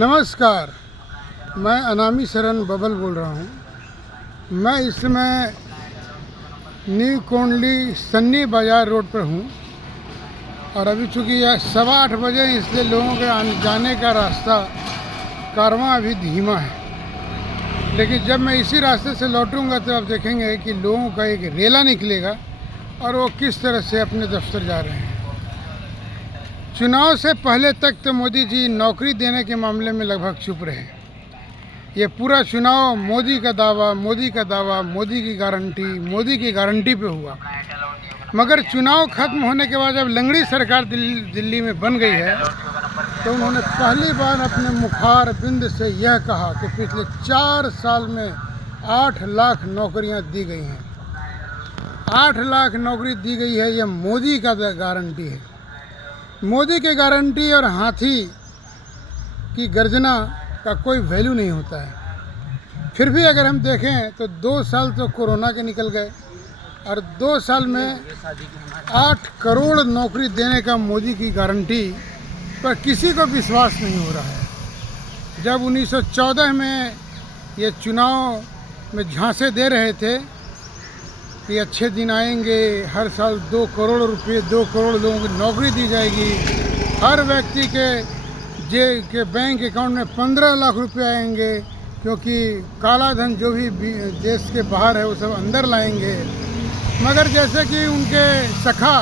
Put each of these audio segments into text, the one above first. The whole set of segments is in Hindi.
नमस्कार, मैं अनामी शरण बबल बोल रहा हूँ। मैं इस समय न्यू कोंडली सन्नी बाज़ार रोड पर हूँ और अभी चूँकि यह 8:15 बजे हैं, इसलिए लोगों के आने जाने का रास्ता कारवां अभी धीमा है। लेकिन जब मैं इसी रास्ते से लौटूंगा तो आप देखेंगे कि लोगों का एक रेला निकलेगा और वो किस तरह से अपने दफ्तर जा रहे हैं। चुनाव से पहले तक तो मोदी जी नौकरी देने के मामले में लगभग चुप रहे। ये पूरा चुनाव मोदी का दावा, मोदी का दावा, मोदी की गारंटी पे हुआ। मगर चुनाव खत्म होने के बाद जब लंगड़ी सरकार दिल्ली में बन गई है तो उन्होंने पहली बार अपने मुखार बिंद से यह कहा कि पिछले 4 साल में 8 लाख नौकरियां दी गई हैं। 8 लाख नौकरी दी गई है, यह मोदी का गारंटी है। मोदी की गारंटी और हाथी की गर्जना का कोई वैल्यू नहीं होता है। फिर भी अगर हम देखें तो 2 साल तो कोरोना के निकल गए और 2 साल में 8 करोड़ नौकरी देने का मोदी की गारंटी पर किसी को विश्वास नहीं हो रहा है। जब 1914 में ये चुनाव में झांसे दे रहे थे कि अच्छे दिन आएंगे, हर साल 2 करोड़ रुपए, 2 करोड़ लोगों की नौकरी दी जाएगी, हर व्यक्ति के बैंक अकाउंट में 15 लाख रुपए आएंगे, क्योंकि काला धन जो भी देश के बाहर है वो सब अंदर लाएंगे। मगर जैसे कि उनके सखा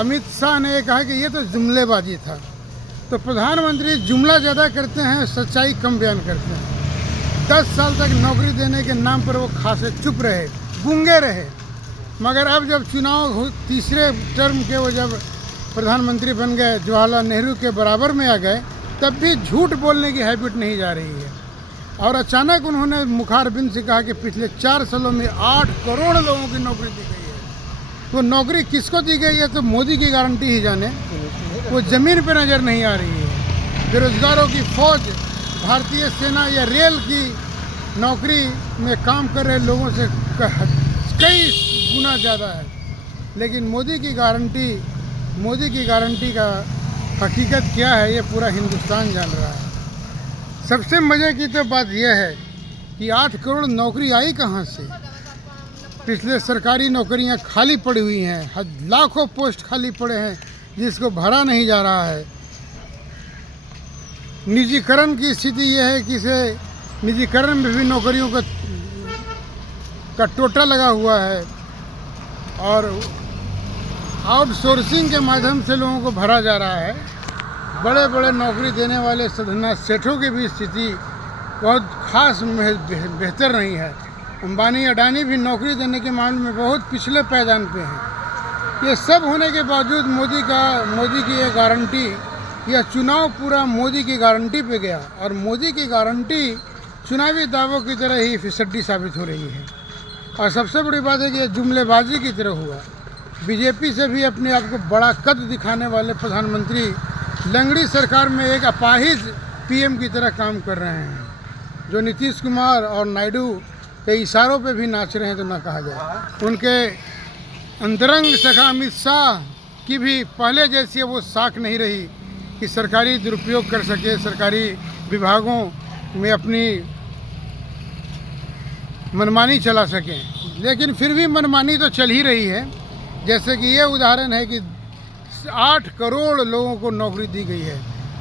अमित शाह ने कहा कि ये तो जुमलेबाजी था। तो प्रधानमंत्री जुमला ज़्यादा करते हैं, सच्चाई कम बयान करते हैं। 10 साल तक नौकरी देने के नाम पर वो खासे चुप रहे, गूंगे रहे। मगर अब जब चुनाव तीसरे टर्म के वो जब प्रधानमंत्री बन गए, जवाहरलाल नेहरू के बराबर में आ गए, तब भी झूठ बोलने की हैबिट नहीं जा रही है। और अचानक उन्होंने मुखारबिंद से कहा कि पिछले 4 सालों में 8 करोड़ लोगों की नौकरी दी गई है। तो नौकरी किसको दी गई है तो मोदी की गारंटी ही जाने, वो ज़मीन पर नज़र नहीं आ रही है। बेरोजगारों की फौज, भारतीय सेना या रेल की नौकरी में काम कर रहे लोगों से कई गुना ज़्यादा है। लेकिन मोदी की गारंटी का हकीकत क्या है ये पूरा हिंदुस्तान जान रहा है। सबसे मज़े की तो बात यह है कि 8 करोड़ नौकरी आई कहाँ से। पिछले सरकारी नौकरियां खाली पड़ी हुई हैं, लाखों पोस्ट खाली पड़े हैं जिसको भरा नहीं जा रहा है। निजीकरण की स्थिति यह है कि इसे निजीकरण में भी नौकरियों का टोटा लगा हुआ है और आउटसोर्सिंग के माध्यम से लोगों को भरा जा रहा है। बड़े बड़े नौकरी देने वाले सदना सेठों की भी स्थिति बहुत खास बेहतर नहीं है। अंबानी अडानी भी नौकरी देने के मामले में बहुत पिछले पायदान पे हैं। ये सब होने के बावजूद मोदी की ये गारंटी, यह चुनाव पूरा मोदी की गारंटी पे गया और मोदी की गारंटी चुनावी दावों की तरह ही फिसड्डी साबित हो रही है। और सबसे बड़ी बात है कि यह जुमलेबाजी की तरह हुआ। बीजेपी से भी अपने आप को बड़ा कद दिखाने वाले प्रधानमंत्री लंगड़ी सरकार में एक अपाहिज पीएम की तरह काम कर रहे हैं, जो नीतीश कुमार और नायडू के इशारों पे भी नाच रहे हैं तो ना कहा जाए। उनके अंतरंग सखा अमित शाह की भी पहले जैसी वो साख नहीं रही कि सरकारी दुरुपयोग कर सके, सरकारी विभागों में अपनी मनमानी चला सकें। लेकिन फिर भी मनमानी तो चल ही रही है। जैसे कि ये उदाहरण है कि 8 करोड़ लोगों को नौकरी दी गई है।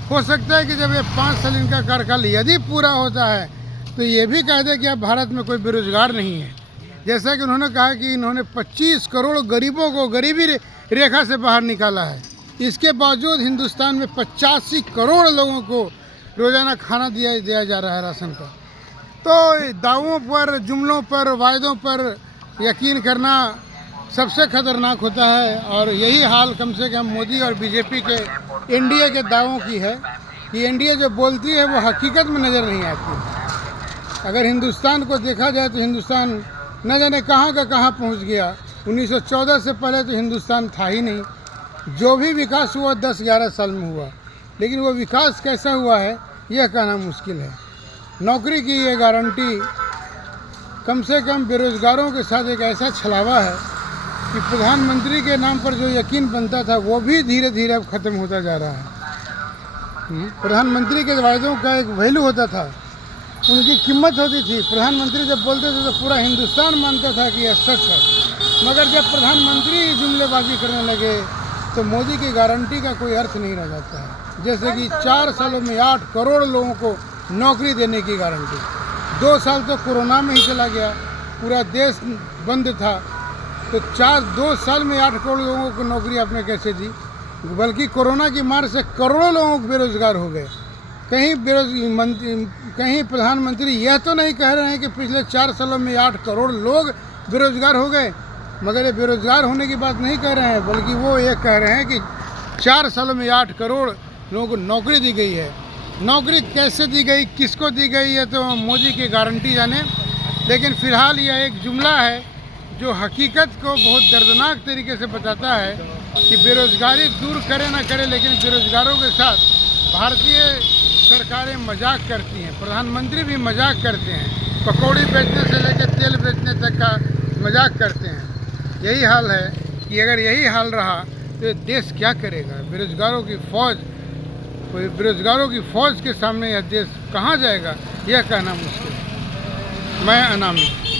हो सकता है कि जब ये 5 साल इनका कार्यकाल यदि पूरा होता है तो ये भी कह दे कि अब भारत में कोई बेरोजगार नहीं है। जैसा कि उन्होंने कहा कि इन्होंने 25 करोड़ गरीबों को गरीबी रेखा से बाहर निकाला है। इसके बावजूद हिंदुस्तान में 85 करोड़ लोगों को रोज़ाना खाना दिया जा रहा है राशन का। तो दावों पर, जुमलों पर, वायदों पर यकीन करना सबसे खतरनाक होता है। और यही हाल कम से कम मोदी और बीजेपी के एनडीए के दावों की है कि एनडीए जो बोलती है वो हकीकत में नज़र नहीं आती। अगर हिंदुस्तान को देखा जाए तो हिंदुस्तान न जाने कहाँ का कहाँ पहुँच गया। 1914 से पहले तो हिंदुस्तान था ही नहीं। जो भी विकास हुआ 10-11 साल में हुआ, लेकिन वो विकास कैसा हुआ है यह कहना मुश्किल है। नौकरी की ये गारंटी कम से कम बेरोजगारों के साथ एक ऐसा छलावा है कि प्रधानमंत्री के नाम पर जो यकीन बनता था वो भी धीरे धीरे अब ख़त्म होता जा रहा है। प्रधानमंत्री के वायदों का एक वैल्यू होता था, उनकी कीमत होती थी। प्रधानमंत्री जब बोलते थे तो पूरा हिंदुस्तान मानता था कि यह सच है। मगर जब प्रधानमंत्री जुमलेबाजी करने लगे तो मोदी की गारंटी का कोई अर्थ नहीं रह जाता है। जैसे कि 4 सालों में 8 करोड़ लोगों को नौकरी देने की गारंटी। 2 साल तो कोरोना में ही चला गया, पूरा देश बंद था, तो 2 साल में 8 करोड़ लोगों को नौकरी आपने कैसे दी? बल्कि कोरोना की मार से करोड़ों लोग बेरोजगार हो गए। कहीं प्रधानमंत्री यह तो नहीं कह रहे हैं कि पिछले 4 सालों में 8 करोड़ लोग बेरोजगार हो गए, मगर ये बेरोजगार होने की बात नहीं कह रहे हैं, बल्कि वो ये कह रहे हैं कि 4 सालों में 8 करोड़ लोगों को नौकरी दी गई है। नौकरी कैसे दी गई, किसको दी गई है तो मोदी की गारंटी जाने। लेकिन फ़िलहाल यह एक जुमला है जो हकीकत को बहुत दर्दनाक तरीके से बताता है कि बेरोजगारी दूर करे ना करे, लेकिन बेरोजगारों के साथ भारतीय सरकारें मजाक करती हैं, प्रधानमंत्री भी मजाक करते हैं, पकौड़ी बेचने से लेकर तेल बेचने तक का मजाक करते हैं। यही हाल है कि अगर यही हाल रहा तो देश क्या करेगा? बेरोजगारों की फ़ौज के सामने यह देश कहाँ जाएगा, यह कहना मुश्किल है। मैं अनामी।